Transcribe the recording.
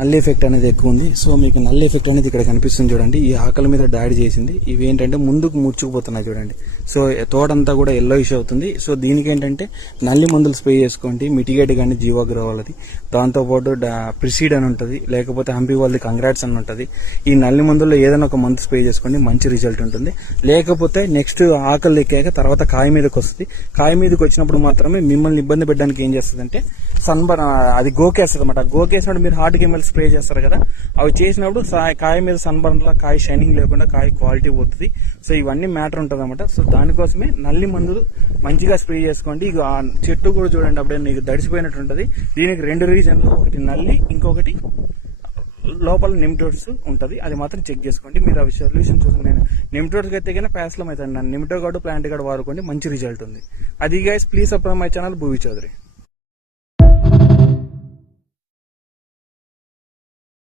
Null effect అనేది ఎక్కువ ఉంది. సో మీకు నల్ ఎఫెక్ట్ అనేది ఇక్కడ కనిపిస్తుంది చూడండి. ఈ ఆకలి మీద దాడి చేసింది. ఇవి ఏంటంటే ముందుకు ముడుచుకుపోతున్నాయి చూడండి. సో తోటంతా కూడా ఎల్లో ఇష్యూ అవుతుంది. సో దీనికి ఏంటంటే నల్లి మందులు స్ప్రే చేసుకోండి. మిటిగేట్ కానీ జీవోగ్రో వాళ్ళది దాంతోపాటు ప్రిసీడ్ అని ఉంటుంది. లేకపోతే హంపి వాళ్ళది కంగ్రాట్స్ అని ఉంటుంది. ఈ నల్లి మందుల్లో ఏదైనా ఒక మందు స్ప్రే చేసుకోండి. మంచి రిజల్ట్ ఉంటుంది. లేకపోతే నెక్స్ట్ ఆకలి ఎక్కాక తర్వాత కాయ మీదకి వస్తుంది కాయ మీదకి వచ్చినప్పుడు మాత్రమే మిమ్మల్ని ఇబ్బంది పెట్టడానికి ఏం చేస్తుంది సన్బర్ సన్బర్న్ అది గోకేస్తుంది అనమాట గోకేసినప్పుడు మీరు హార్ట్ కెమికల్ స్ప్రే చేస్తారు కదా అవి చేసినప్పుడు కాయ మీద సన్బర్న్లా కాయ షైనింగ్ లేకుండా కాయ క్వాలిటీ పోతుంది. సో ఇవన్నీ మ్యాటర్ ఉంటుంది అనమాట సో దానికోసమే నల్లి మందులు మంచిగా స్ప్రే చేసుకోండి. ఇక ఆ చెట్టు కూడా చూడండి అప్పుడే నీకు దడిసిపోయినట్టు ఉంటుంది. దీనికి రెండు రీజన్లు ఒకటి నల్లి ఇంకొకటి లోపల నిమ్టోడ్స్ ఉంటుంది. అది మాత్రం చెక్ చేసుకోండి. మీరు అవి సొల్యూషన్ చూసుకుని నేను నిమ్టోడ్స్కి అయితే కన్నా ప్యాస్లం అవుతుంది. నిమ్టో గాడు ప్లాంట్ గాడు వాడుకోండి మంచి రిజల్ట్ ఉంది. అది guys please subscribe my channel Bhuvi Chowdary.